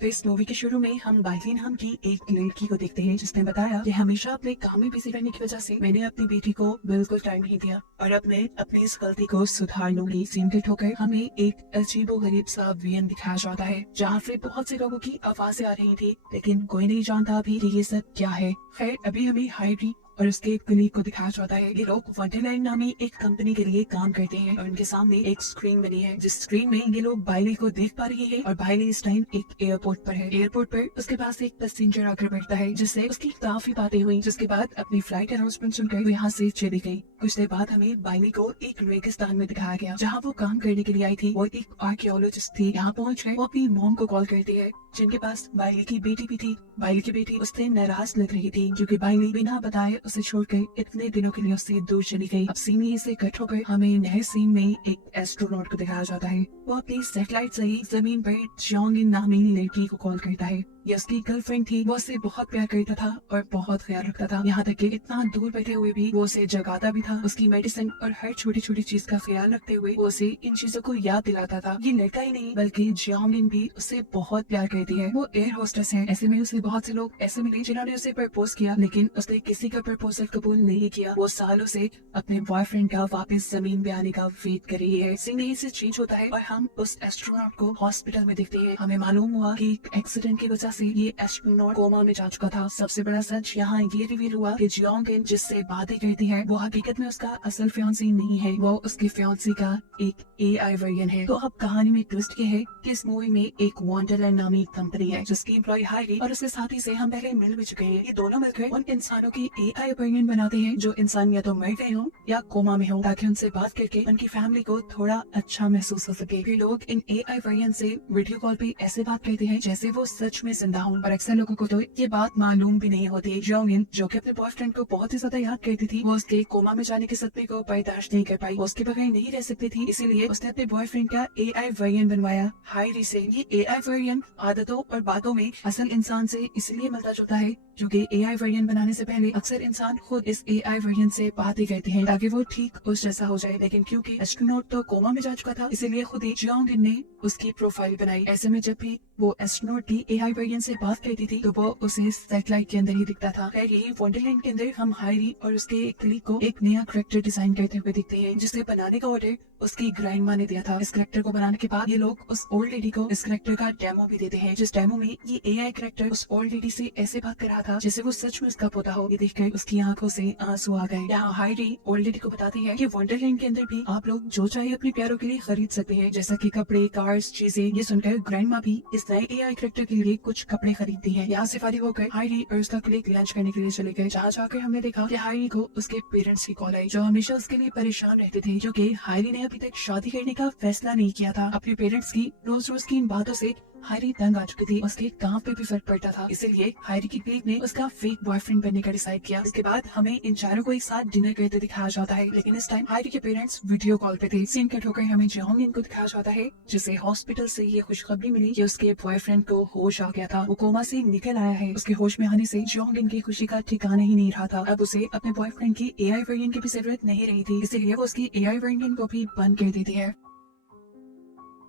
तो इस मूवी के शुरू में हम बाइली नाम की एक लड़की को देखते हैं जिसने बताया कि हमेशा अपने काम में बिजी रहने की वजह से मैंने अपनी बेटी को बिल्कुल टाइम नहीं दिया और अब मैं अपनी इस गलती को सुधार लूंगी। सीन कट होकर हमें एक अजीबोगरीब सा वीएन दिखाया जाता है जहाँ से बहुत से लोगों की आवाजें आ रही थी, लेकिन कोई नहीं जानता अभी कि ये सब क्या है। खैर अभी हमें हाइड्री और उसके एक कलीग को दिखाया जाता है। ये लोग वंडरलैंड नामी एक कंपनी के लिए काम करते हैं और उनके सामने एक स्क्रीन बनी है जिस स्क्रीन में ये लोग बाइली को देख पा रहे हैं और बाइली इस टाइम एक एयरपोर्ट पर है। एयरपोर्ट पर उसके पास एक पैसेंजर आकर बैठता है जिससे उसकी काफी बातें हुई, जिसके बाद अपनी फ्लाइट अनाउंसमेंट सुनकर वो यहाँ से चली गई। कुछ देर बाद हमें बाइली को एक रेगिस्तान में दिखाया गया जहाँ वो काम करने के लिए आई थी। वो एक आर्कियोलॉजिस्ट थी। यहाँ पहुँच गए वो अपनी मॉम को कॉल करती है जिनके पास बाइली की बेटी भी थी। बाइली की बेटी उससे नाराज लग रही थी क्योंकि बाइली बिना बताए उसे छोड़कर इतने दिनों के लिए उससे दूर चली गई। अब सीन यहीं से कट होकर हमें नए सीन में एक एस्ट्रोनॉट को दिखाया जाता है। वो अपनी सैटेलाइट से ही जमीन पर जियोंगिन नामी लड़की को कॉल करता है। ये उसकी गर्लफ्रेंड थी। वो उससे बहुत प्यार करता था और बहुत ख्याल रखता था, यहाँ तक कि इतना दूर बैठे हुए भी वो उसे जगाता भी था। उसकी मेडिसिन और हर छोटी छोटी चीज का ख्याल रखते हुए वो उसे इन चीजों को याद दिलाता था। ये लड़का ही नहीं बल्कि जियोंगिन भी उससे बहुत प्यार करती है। वो एयर होस्टेस है। ऐसे में उसे बहुत से लोग ऐसे मिले जिन्होंने उसे प्रपोज किया, लेकिन उसने किसी का प्रपोजल कबूल नहीं किया। वो सालों से अपने बॉयफ्रेंड का वापस जमीन पे आने का वेट कर रही है। सीन यहीं से चेंज होता है और हम उस एस्ट्रोनॉट को हॉस्पिटल में देखते हैं। हमें मालूम हुआ कि एक एक्सीडेंट की वजह से ये एस्ट्रोनॉट कोमा में जा चुका था। सबसे बड़ा सच यहाँ ये रिवील हुआ कि जियोंगिन जिससे बातें करती है वो हकीकत में उसका असल फियांसी नहीं है, वो उसके फियांसी का एक एआई वर्जन है। तो अब कहानी में ट्विस्ट ये है कि इस मूवी में एक वंडरलैंड नामी कंपनी है जिसकी एम्प्लॉय हाइडी और उसके साथी से हम पहले मिल भी चुके हैं। ये दोनों मिलकर उन इंसानों की एआई वर्जन बनाते हैं जो इंसान या तो मर गए हो या कोमा में हो, ताकि उनसे बात करके उनकी फैमिली को थोड़ा अच्छा महसूस हो सके। फिर लोग इन एआई वर्जन से वीडियो कॉल पे ऐसे बात करते हैं जैसे वो सच में जिंदा हो, और अक्सर लोगों को तो ये बात मालूम भी नहीं होती। जियोंगिन जो कि अपने बॉयफ्रेंड को बहुत ही ज्यादा याद करती थी, वो उसके कोमा में जाने के सदमे को बर्दाश्त नहीं कर पाई। वो उसके बगैर नहीं रह सकती थी, इसीलिए उसने अपने बॉयफ्रेंड का एआई वर्जन बनवाया हाइडी से। ये एआई वर्जन आदतों और बातों में असल इंसान से इसलिए मिलता जुलता है क्योंकि एआई वर्जन बनाने से पहले अक्सर इंसान खुद इस एआई वर्जन से बातें करते हैं ताकि वो ठीक उस जैसा हो जाए। लेकिन क्योंकि एस्ट्रोनॉट तो कोमा में जा चुका था, इसीलिए खुद ही जियोंगिन ने उसकी प्रोफाइल बनाई। ऐसे में जब भी वो एस्ट्रोनॉट की एआई वर्जन से बात करती थी तो वो उसे सैटेलाइट के अंदर ही दिखता था। खैर यही वंडरलैंड के अंदर हम हाइडी और उसके एक कलीग को एक नया कैरेक्टर डिजाइन करते हुए दिखते हैं जिसे बनाने का ऑर्डर उसकी ग्रैंडमा ने दिया था। इस कैरेक्टर को बनाने के बाद ये लोग उस ओल्ड लेडी को इस कैरेक्टर का डेमो भी देते हैं, जिस डेमो में ये एआई कैरेक्टर उस ओल्ड लेडी से ऐसे बात कर रहा था जैसे वो सच में उसका पोता हो। ये देखकर उसकी आंखों से आंसू आ गए। यहाँ हाइडी ओल्ड लेडी को बताती है कि वंडरलैंड के अंदर भी आप लोग जो चाहे अपने प्यारों के लिए खरीद सकते हैं, जैसा कि कपड़े, कार्स, चीजें। ये सुनकर ग्रैंडमा भी इस नए एआई कैरेक्टर के लिए कुछ कपड़े खरीदती है। यहाँ से फारिग होकर हाइडी और उसका कलीग लंच करने के लिए चले गए, जहाँ जाकर हमने देखा कि हाइडी को उसके पेरेंट्स की कॉल आई जो हमेशा उसके लिए परेशान रहते थे, क्योंकि हाइडी ने अभी तक शादी करने का फैसला नहीं किया था। अपने पेरेंट्स की रोज रोज की इन बातों से हाइडी तंग आ चुकी थी। उसके काम पे भी फर्क पड़ता था, इसीलिए हाइडी की कलीग ने उसका फेक बॉयफ्रेंड बनने का डिसाइड किया। इसके बाद हमें इन चारों को एक साथ डिनर करते दिखाया जाता है, लेकिन इस टाइम हाइडी के पेरेंट्स वीडियो कॉल पे थे। सीन कट होकर हमें जियोंगिन को दिखाया जाता है जिसे हॉस्पिटल से ये खुशखबरी मिली कि उसके बॉयफ्रेंड को होश आ गया था। वो कोमा से निकल आया है। उसके होश में आने से जियोंगिन की खुशी का ठिकाना ही नहीं रहा था। अब उसे अपने बॉयफ्रेंड की एआई वर्जन की भी जरूरत नहीं रही थी, इसीलिए वो उसकी एआई वर्जन को भी बंद कर देती है।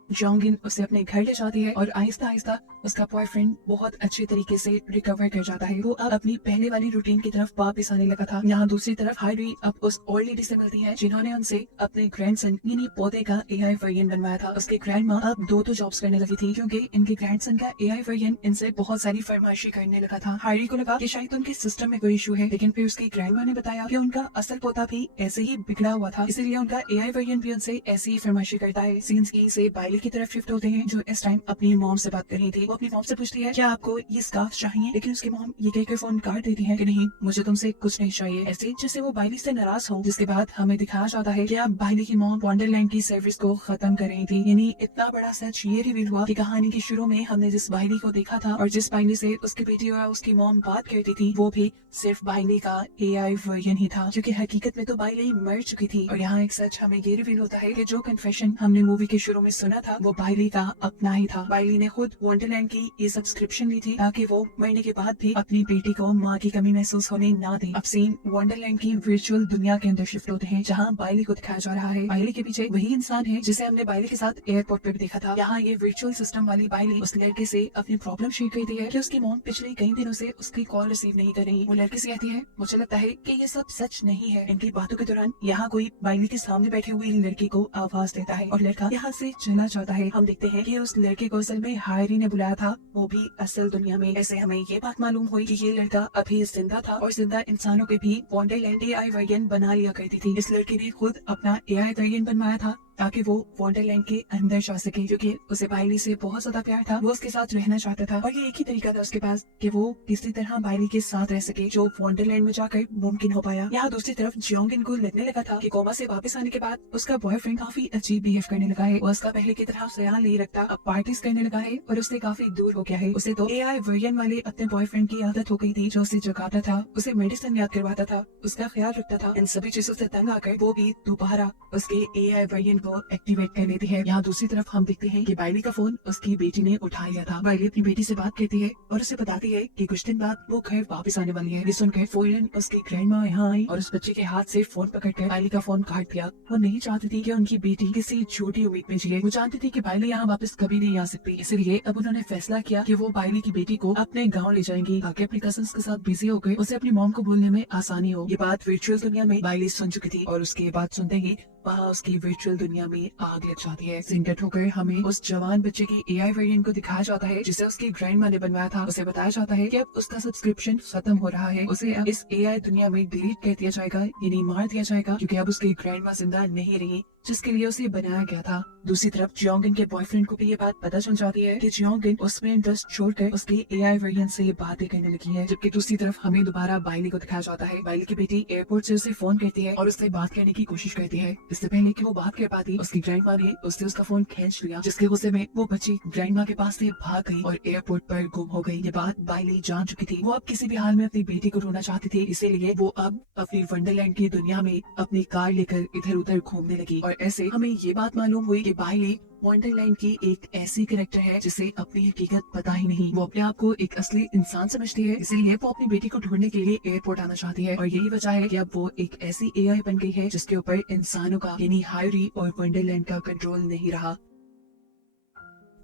जियोंगिन उसे अपने घर ले जाती है और आहिस्ता आहिस्ता उसका बॉयफ्रेंड बहुत अच्छे तरीके से रिकवर कर जाता है। वो अब अपनी पहले वाली रूटीन की तरफ वापस आने लगा था। यहाँ दूसरी तरफ हाइडी अब उस ओल्ड लेडी से मिलती है जिन्होंने उनसे अपने ग्रैंडसन यानी पोते का एआई वर्जन बनवाया था। उसके ग्रैंडमा अब दो जॉब्स करने लगी थी क्योंकि इनके ग्रैंडसन का एआई वर्जन इनसे बहुत सारी फरमाइशी करने लगा था। हाइडी को लगा कि शायद उनके सिस्टम में कोई इशू है, लेकिन फिर उसकी ग्रैंडमा ने बताया कि उनका असल पोता भी ऐसे ही बिगड़ा हुआ था, इसीलिए उनका एआई वर्जन भी उनसे ऐसी ही फरमाइशी करता है। सीन्स की से बाइली की तरफ शिफ्ट होते हैं जो इस टाइम अपनी मॉम से बात कर रही थी। वो अपनी मॉम से पूछती है क्या आपको ये स्कार्फ चाहिए, लेकिन उसकी मॉम ये कहकर फोन काट देती है कि नहीं, मुझे तुमसे कुछ नहीं चाहिए, ऐसे जैसे वो बाइली से नाराज हो। जिसके बाद हमें दिखाया जाता है कि अब बाइली की मॉम वंडरलैंड की सर्विस को खत्म कर रही थी। यानी इतना बड़ा सच ये रिवील हुआ कि कहानी के शुरू में हमने जिस बाइली को देखा था और जिस बाइली से उसकी बेटी और उसकी मॉम बात करती थी, वो भी सिर्फ बाइली का एआई वर्जन ही था, क्योंकि हकीकत में तो बाइली मर चुकी थी। और यहाँ एक सच हमें ये रिवील होता है कि जो कन्फेशन हमने मूवी के शुरू में सुना था था वो बाइली का अपना ही था। बाइली ने खुद वंडरलैंड की ये सब्सक्रिप्शन ली थी ताकि वो मरने के बाद भी अपनी बेटी को माँ की कमी महसूस होने ना दे। अब सीन वंडरलैंड की वर्चुअल दुनिया के अंदर शिफ्ट होते हैं जहाँ बाइली को दिखाया जा रहा है। बाइली के पीछे वही इंसान है जिसे हमने बाइली के साथ एयरपोर्ट पे भी देखा था। यहाँ ये वर्चुअल सिस्टम वाली बाइली उस लड़के से अपनी प्रॉब्लम शेयर करती है कि उसकी मॉम पिछले कई दिनों से उसकी कॉल रिसीव नहीं कर रही। वो लड़के से कहती है मुझे लगता है कि ये सब सच नहीं है। इनकी बातों के दौरान यहाँ कोई बाइली के सामने बैठे हुए लड़की को आवाज देता है और लड़का यहाँ से चला जाता है। हम देखते हैं कि उस लड़के को असल में हायरी ने बुलाया था, वो भी असल दुनिया में। ऐसे हमें ये बात मालूम हुई कि ये लड़का अभी जिंदा था और जिंदा इंसानों के भी वंडरलैंड AI वर्जन बना लिया करती थी। इस लड़की ने खुद अपना AI वर्जन बनवाया था ताकि वो वंडरलैंड के अंदर जा सके, क्योंकि उसे बाइली से बहुत ज्यादा प्यार था। वो उसके साथ रहना चाहता था और ये एक ही तरीका था उसके पास कि वो किसी तरह बाइली के साथ रह सके, जो वंडरलैंड में जाकर मुमकिन हो पाया। यहाँ दूसरी तरफ जियोंगिन को लगने लगा था कि कोमा से वापस आने के बाद उसका बॉयफ्रेंड काफी अजीब बिहेव करने लगा है। वो उसका पहले की तरह ख्याल नहीं रखता, अब पार्टीज करने लगा है और उससे काफी दूर हो गया है। उसे तो AI वर्जन वाले अपने बॉयफ्रेंड की आदत हो गई थी, जो उसे जगाता था, उसे मेडिसिन याद करवाता था, उसका ख्याल रखता था। इन सभी चीजों से तंग आकर वो भी दोबारा उसके AI वर्जन को एक्टिवेट कर लेती है। यहाँ दूसरी तरफ हम देखते हैं कि बाइली का फोन उसकी बेटी ने उठा लिया था। बाइली अपनी बेटी से बात करती है और उसे बताती है कि कुछ दिन बाद वो घर वापस आने वाली है। ये सुनकर फौरन उसकी ग्रैंडमा यहाँ आई और उस बच्चे के हाथ से फोन पकड़कर बाइली का फोन काट दिया। वो नहीं चाहती थी कि उनकी बेटी किसी छोटी उम्मीद में जिए। वो जानती थी कि बाइली यहाँ वापस कभी नहीं आ सकती, इसलिए अब उन्होंने फैसला किया कि वो बाइली की बेटी को अपने गाँव ले जाएंगी ताकि अपनी कजिन्स के साथ बिजी होकर उसे अपनी मॉम को बोलने में आसानी हो। ये बात वर्चुअल दुनिया में बाइली सुन चुकी थी और उसके बाद सुनते ही वहाँ उसकी वर्चुअल दुनिया में आग लग जाती है। सिंकट होकर हमें उस जवान बच्चे की AI वर्जन को दिखाया जाता है जिसे उसकी ग्रैंडमा ने बनवाया था। उसे बताया जाता है कि अब उसका सब्सक्रिप्शन खत्म हो रहा है, उसे अब इस AI दुनिया में डिलीट कर दिया जाएगा, यानी मार दिया जाएगा, क्योंकि अब उसकी ग्रैंडमा जिंदा नहीं रही जिसके लिए उसे बनाया गया था। दूसरी तरफ जियोंगिन के बॉयफ्रेंड को भी ये बात पता चल जाती है कि जियोंगिन उसमें इंटरेस्ट छोड़कर उसके AI वर्जन से बातें करने लगी है। जबकि दूसरी तरफ हमें दोबारा बाइली को दिखाया जाता है। बाइली की बेटी एयरपोर्ट से उसे फोन करती है और उससे बात करने की कोशिश करती है। इससे पहले कि वो बात कर पाती, उसकी ग्रैंडमा ने उससे उसका फोन खींच लिया, जिसके गुस्से में वो बच्ची ग्रैंडमा के पास से भाग गई और एयरपोर्ट पर गुम हो गई। ये बात बाइली जान चुकी थी। वो अब किसी भी हाल में अपनी बेटी को ढूंढना चाहती थी, इसीलिए वो अब अपनी वंडरलैंड की दुनिया में अपनी कार लेकर इधर उधर घूमने लगी। और ऐसे हमें ये बात मालूम हुई कि बाइली वंडरलैंड की एक ऐसी कैरेक्टर है जिसे अपनी हकीकत पता ही नहीं। वो अपने आप को एक असली इंसान समझती है, इसीलिए वो अपनी बेटी को ढूंढने के लिए एयरपोर्ट आना चाहती है। और यही वजह है कि अब वो एक ऐसी AI बन गई है जिसके ऊपर इंसानों का यानी हायरी और वंडरलैंड का कंट्रोल नहीं रहा।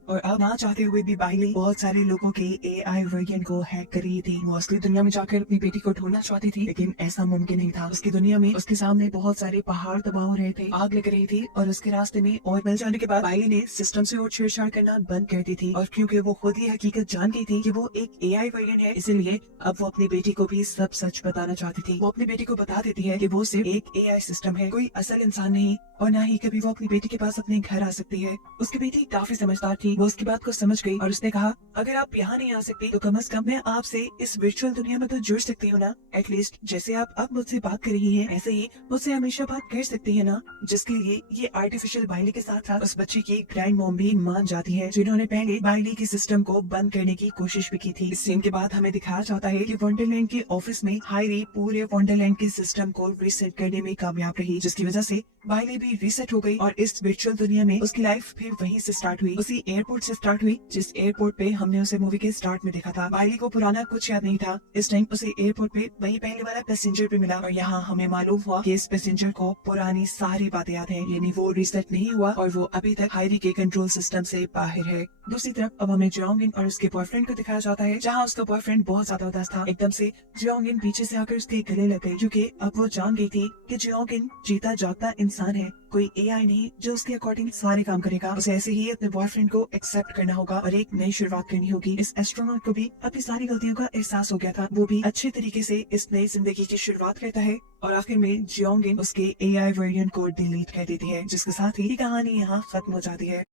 और अब ना चाहते हुए भी बाइली बहुत सारे लोगों के AI वर्जन को हैक कर रही थी। वो असली दुनिया में जाकर अपनी बेटी को ढूंढना चाहती थी, लेकिन ऐसा मुमकिन नहीं था। उसकी दुनिया में उसके सामने बहुत सारे पहाड़ तबाह हो रहे थे, आग लग रही थी और उसके रास्ते में और मिल जाने के बाद बाइली ने सिस्टम से और छेड़छाड़ करना बंद कर दी थी। और क्योंकि वो खुद ये हकीकत जान गई थी कि वो एक AI वर्जन है, इसीलिए अब वो अपनी बेटी को भी सब सच बताना चाहती थी। वो अपनी बेटी को बता देती है कि वो सिर्फ एक AI सिस्टम है, कोई असल इंसान नहीं, और ना ही कभी वो अपनी बेटी के पास अपने घर आ सकती है। उसकी बेटी काफी समझदार थी, वो उसकी बात को समझ गई और उसने कहा अगर आप यहाँ नहीं आ सकती तो कम से कम मैं आपसे इस वर्चुअल दुनिया में तो जुड़ सकती हूँ ना। एटलीस्ट जैसे आप अब मुझसे बात कर रही हैं, ऐसे ही मुझसे हमेशा बात कर सकती है ना। जिसके लिए ये आर्टिफिशियल बाइली के साथ साथ उस बच्चे की ग्रैंड मॉम भी मान जाती है, जिन्होंने पहले बाइली के सिस्टम को बंद करने की कोशिश भी की थी। इस सीन के बाद हमें दिखाया जाता है कि वंडरलैंड के ऑफिस में हायरी पूरे वंडरलैंड के सिस्टम को रीसेट करने में कामयाब रही, जिसकी वजह से बाइली भी रीसेट हो गई और इस वर्चुअल दुनिया में उसकी लाइफ फिर वहीं से स्टार्ट हुई, उसी एयरपोर्ट से स्टार्ट हुई जिस एयरपोर्ट पे हमने उसे मूवी के स्टार्ट में देखा था। बाइली को पुराना कुछ याद नहीं था, इस टाइम उसे एयरपोर्ट पे वही पहले वाला पैसेंजर पे मिला और यहाँ हमें मालूम हुआ कि इस पैसेंजर को पुरानी सारी बातें याद है, यानी वो रीसेट नहीं हुआ और वो अभी तक हायरी के कंट्रोल सिस्टम से बाहर है। दूसरी तरफ अब हमें जियोंगिन और उसके बॉयफ्रेंड को दिखाया जाता है, जहाँ उसका बॉयफ्रेंड बहुत ज्यादा उदास था। एकदम से जियोंगिन पीछे से आकर उसके गले लग गई, क्योंकि अब वो जान गई थी कि जियोंगिन जीता जागता इंसान है, कोई AI नहीं जो उसके अकॉर्डिंग सारे काम करेगा। उसे ऐसे ही अपने बॉयफ्रेंड को एक्सेप्ट करना होगा और एक नई शुरुआत करनी होगी। इस एस्ट्रोनॉट को भी अपनी सारी गलतियों का एहसास हो गया था, वो भी अच्छे तरीके से इस नई जिंदगी की शुरुआत करता है और आखिर में जियोंगिन उसके AI वर्जन को डिलीट कर देती है, जिसके साथ ही कहानी यहाँ खत्म हो जाती है।